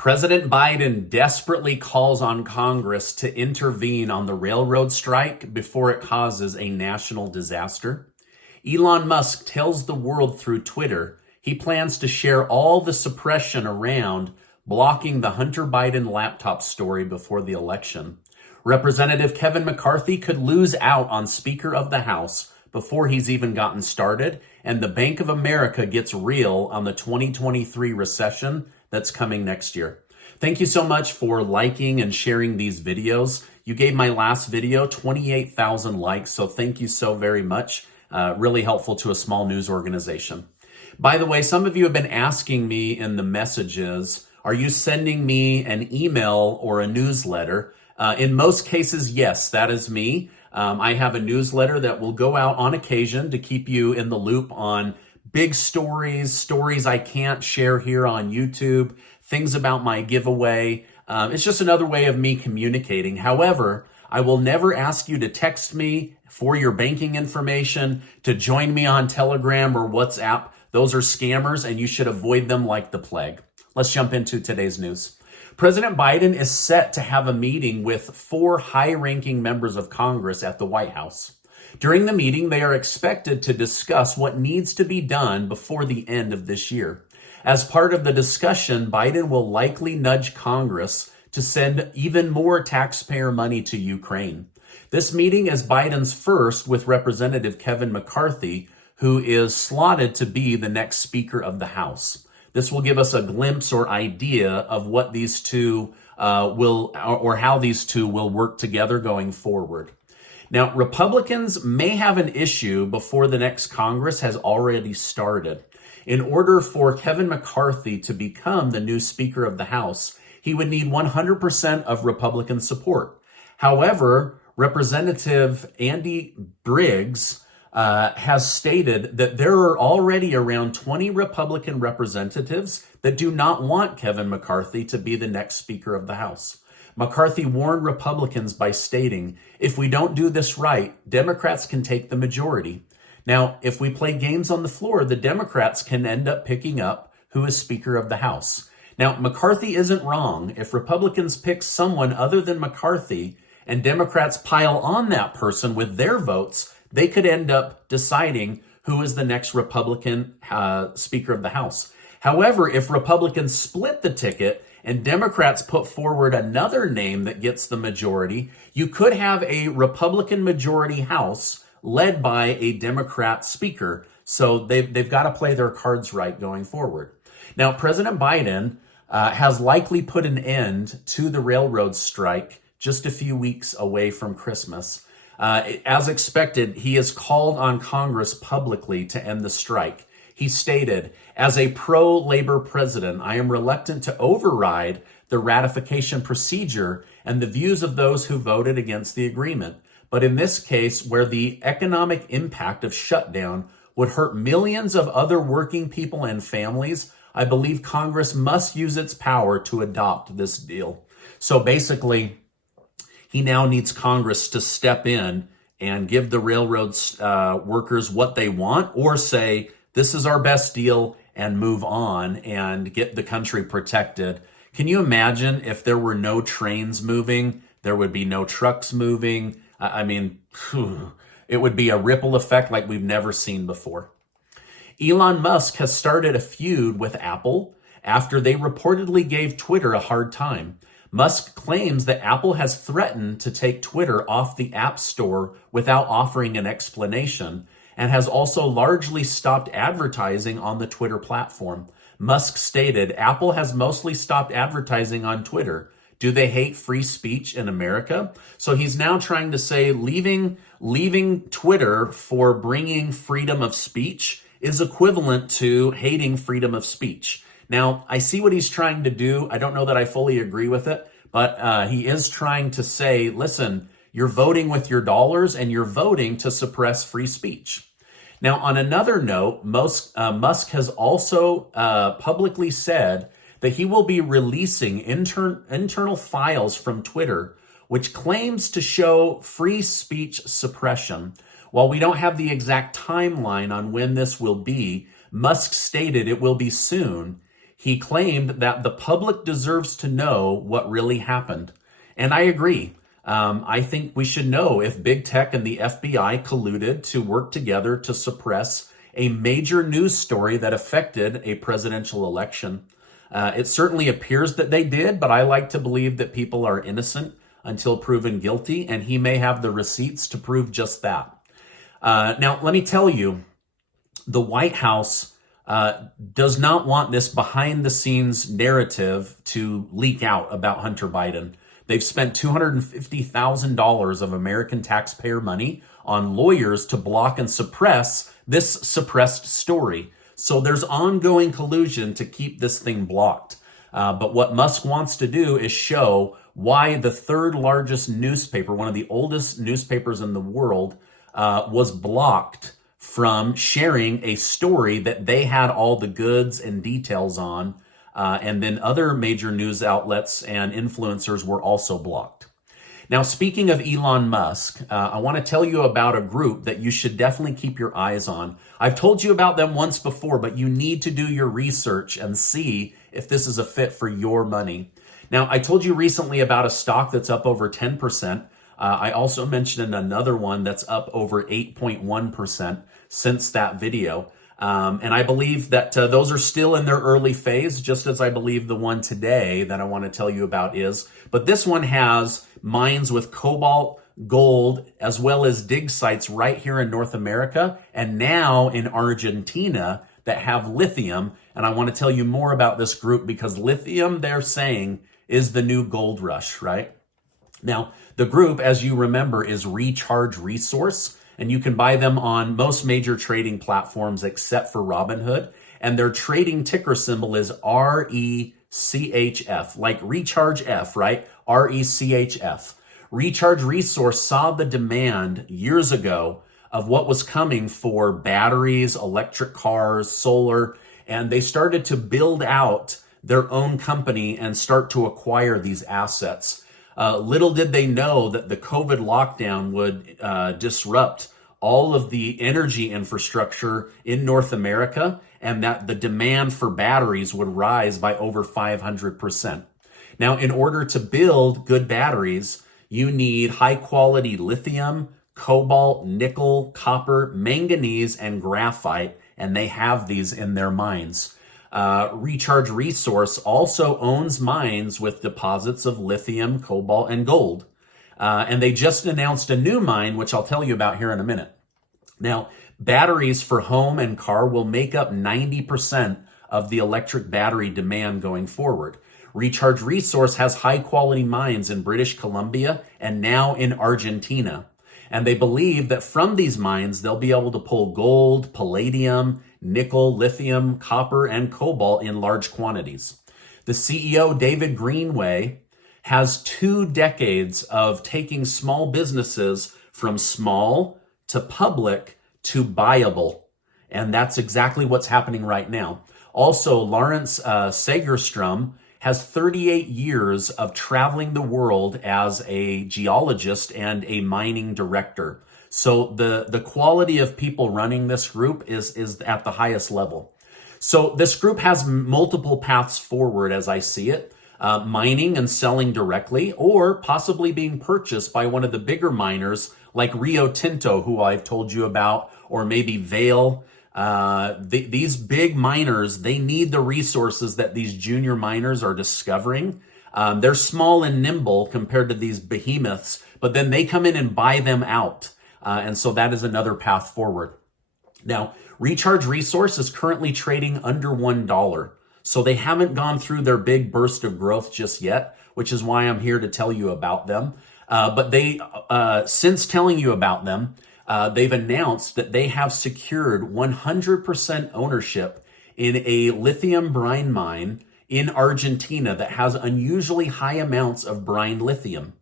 President Biden desperately calls on Congress to intervene on the railroad strike before it causes a national disaster. Elon Musk tells the world through Twitter he plans to share all the suppression around blocking the Hunter Biden laptop story before the election. Representative Kevin McCarthy could lose out on Speaker of the House before he's even gotten started, and the Bank of America gets real on the 2023 recession that's coming next year. Thank you so much for liking and sharing these videos. You gave my last video 28,000 likes, so thank you so very much. Really helpful to a small news organization. By the way, some of you have been asking me in the messages, are you sending me an email or a newsletter? In most cases, yes, that is me. I have a newsletter that will go out on occasion to keep you in the loop on big stories I can't share here on YouTube, things about my giveaway. It's just another way of me communicating. However, I will never ask you to text me for your banking information, to join me on Telegram or WhatsApp. Those are scammers and you should avoid them like the plague. Let's jump into today's news. President Biden is set to have a meeting with 4 high-ranking members of Congress at the White House. During the meeting, they are expected to discuss what needs to be done before the end of this year. As part of the discussion, Biden will likely nudge Congress to send even more taxpayer money to Ukraine. This meeting is Biden's first with Representative Kevin McCarthy, who is slotted to be the next Speaker of the House. This will give us a glimpse or idea of what these two how these two will work together going forward. Now, Republicans may have an issue before the next Congress has already started. In order for Kevin McCarthy to become the new Speaker of the House, he would need 100% of Republican support. However, Representative Andy Briggs has stated that there are already around 20 Republican representatives that do not want Kevin McCarthy to be the next Speaker of the House. McCarthy warned Republicans by stating, if we don't do this right, Democrats can take the majority. Now, if we play games on the floor, the Democrats can end up picking up who is Speaker of the House. Now, McCarthy isn't wrong. If Republicans pick someone other than McCarthy and Democrats pile on that person with their votes, they could end up deciding who is the next Republican Speaker of the House. However, if Republicans split the ticket and Democrats put forward another name that gets the majority, you could have a Republican majority House led by a Democrat Speaker. So they've got to play their cards right going forward. Now, President Biden has likely put an end to the railroad strike just a few weeks away from Christmas. As expected, he has called on Congress publicly to end the strike. He stated, as a pro-labor president, I am reluctant to override the ratification procedure and the views of those who voted against the agreement. But in this case, where the economic impact of shutdown would hurt millions of other working people and families, I believe Congress must use its power to adopt this deal. So basically, he now needs Congress to step in and give the railroads workers what they want, or say, this is our best deal, and move on and get the country protected. Can you imagine if there were no trains moving, there would be no trucks moving? I mean, it would be a ripple effect like we've never seen before. Elon Musk has started a feud with Apple after they reportedly gave Twitter a hard time. Musk claims that Apple has threatened to take Twitter off the App Store without offering an explanation, and has also largely stopped advertising on the Twitter platform. Musk stated, Apple has mostly stopped advertising on Twitter. Do they hate free speech in America? So he's now trying to say leaving Twitter for bringing freedom of speech is equivalent to hating freedom of speech. Now, I see what he's trying to do. I don't know that I fully agree with it, but he is trying to say, listen, you're voting with your dollars and you're voting to suppress free speech. Now, on another note, Musk has also publicly said that he will be releasing internal files from Twitter, which claims to show free speech suppression. While we don't have the exact timeline on when this will be, Musk stated it will be soon. He claimed that the public deserves to know what really happened. And I agree. I think we should know if big tech and the FBI colluded to work together to suppress a major news story that affected a presidential election. It certainly appears that they did, but I like to believe that people are innocent until proven guilty, and he may have the receipts to prove just that. Now, let me tell you, the White House does not want this behind-the-scenes narrative to leak out about Hunter Biden. They've spent $250,000 of American taxpayer money on lawyers to block and suppress this suppressed story. So there's ongoing collusion to keep this thing blocked. But what Musk wants to do is show why the third largest newspaper, one of the oldest newspapers in the world, was blocked from sharing a story that they had all the goods and details on. And then other major news outlets and influencers were also blocked. Now, speaking of Elon Musk, I want to tell you about a group that you should definitely keep your eyes on. I've told you about them once before, but you need to do your research and see if this is a fit for your money. Now, I told you recently about a stock that's up over 10%. I also mentioned another one that's up over 8.1% since that video. And I believe that those are still in their early phase, just as I believe the one today that I want to tell you about is. But this one has mines with cobalt, gold, as well as dig sites right here in North America and now in Argentina that have lithium. And I want to tell you more about this group because lithium, they're saying, is the new gold rush, right? Now, the group, as you remember, is Recharge Resource. And you can buy them on most major trading platforms except for Robinhood. And their trading ticker symbol is RECHF, like Recharge F, right? RECHF. Recharge Resource saw the demand years ago of what was coming for batteries, electric cars, solar, and they started to build out their own company and start to acquire these assets. Little did they know that the COVID lockdown would disrupt all of the energy infrastructure in North America and that the demand for batteries would rise by over 500%. Now, in order to build good batteries, you need high quality lithium, cobalt, nickel, copper, manganese, and graphite, and they have these in their mines. Recharge Resource also owns mines with deposits of lithium, cobalt, and gold. And they just announced a new mine, which I'll tell you about here in a minute. Now, batteries for home and car will make up 90% of the electric battery demand going forward. Recharge Resource has high quality mines in British Columbia and now in Argentina. And they believe that from these mines, they'll be able to pull gold, palladium, nickel, lithium, copper, and cobalt in large quantities. The CEO, David Greenway, has 2 decades of taking small businesses from small to public to buyable. And that's exactly what's happening right now. Also, Lawrence Segerstrom has 38 years of traveling the world as a geologist and a mining director. So the quality of people running this group is at the highest level. So this group has multiple paths forward as I see it. Mining and selling directly, or possibly being purchased by one of the bigger miners like Rio Tinto, who I've told you about, or maybe Vale. These big miners, they need the resources that these junior miners are discovering. They're small and nimble compared to these behemoths, but then they come in and buy them out. And so that is another path forward. Now, Recharge Resource is currently trading under $1. So they haven't gone through their big burst of growth just yet, which is why I'm here to tell you about them. But they, since telling you about them, they've announced that they have secured 100% ownership in a lithium brine mine in Argentina that has unusually high amounts of brine lithium.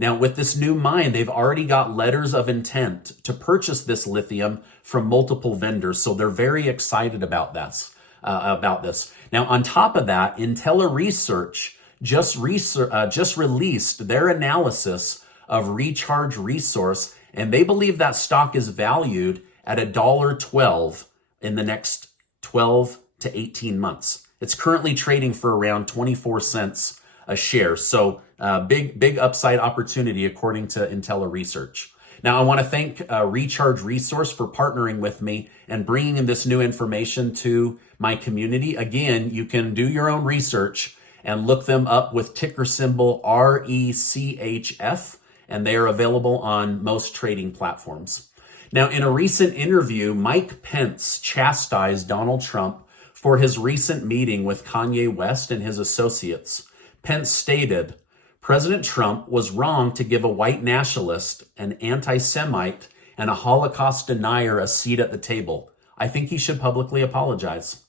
Now, with this new mine, they've already got letters of intent to purchase this lithium from multiple vendors. So they're very excited about this. Now, on top of that, Intella Research just released their analysis of Recharge Resource, and they believe that stock is valued at $1.12 in the next 12 to 18 months. It's currently trading for around 24 cents a share. So big upside opportunity according to Intella Research. Now, I want to thank Recharge Resource for partnering with me and bringing in this new information to my community. Again, you can do your own research and look them up with ticker symbol RECHF, and they are available on most trading platforms. Now, in a recent interview, Mike Pence chastised Donald Trump for his recent meeting with Kanye West and his associates. Pence stated, President Trump was wrong to give a white nationalist, an anti-Semite, and a Holocaust denier a seat at the table. I think he should publicly apologize.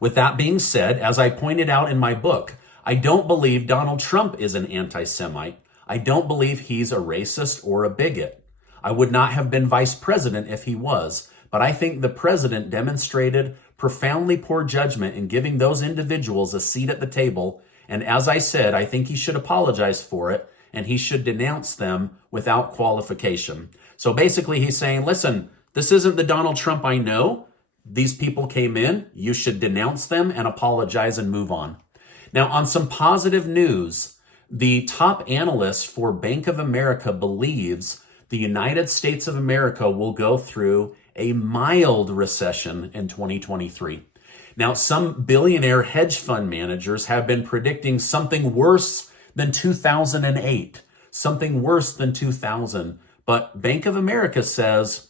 With that being said, as I pointed out in my book, I don't believe Donald Trump is an anti-Semite. I don't believe he's a racist or a bigot. I would not have been vice president if he was, but I think the president demonstrated profoundly poor judgment in giving those individuals a seat at the table. And as I said, I think he should apologize for it, and he should denounce them without qualification. So basically he's saying, listen, this isn't the Donald Trump I know. These people came in. You should denounce them and apologize and move on. Now, on some positive news, the top analyst for Bank of America believes the United States of America will go through a mild recession in 2023. Now, some billionaire hedge fund managers have been predicting something worse than 2008, something worse than 2000. But Bank of America says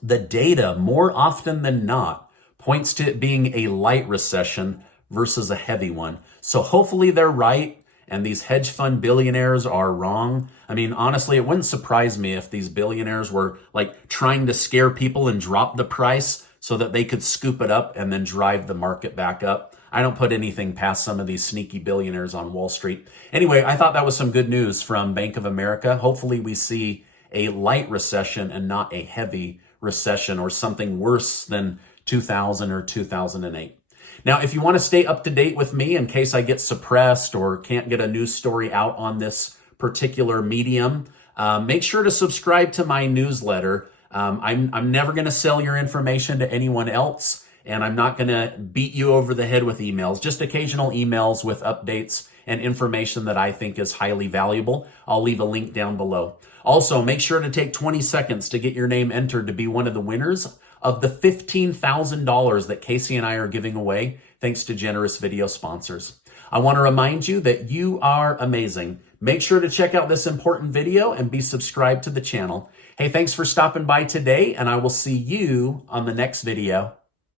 the data, more often than not, points to it being a light recession versus a heavy one. So hopefully they're right, and these hedge fund billionaires are wrong. I mean, honestly, it wouldn't surprise me if these billionaires were like trying to scare people and drop the price so that they could scoop it up and then drive the market back up. I don't put anything past some of these sneaky billionaires on Wall Street. Anyway, I thought that was some good news from Bank of America. Hopefully we see a light recession and not a heavy recession or something worse than 2000 or 2008. Now, if you want to stay up to date with me in case I get suppressed or can't get a news story out on this particular medium, make sure to subscribe to my newsletter. I'm never going to sell your information to anyone else, and I'm not going to beat you over the head with emails, just occasional emails with updates and information that I think is highly valuable. I'll leave a link down below. Also, make sure to take 20 seconds to get your name entered to be one of the winners of the $15,000 that Casey and I are giving away, thanks to generous video sponsors. I want to remind you that you are amazing. Make sure to check out this important video and be subscribed to the channel. Hey, thanks for stopping by today, and I will see you on the next video.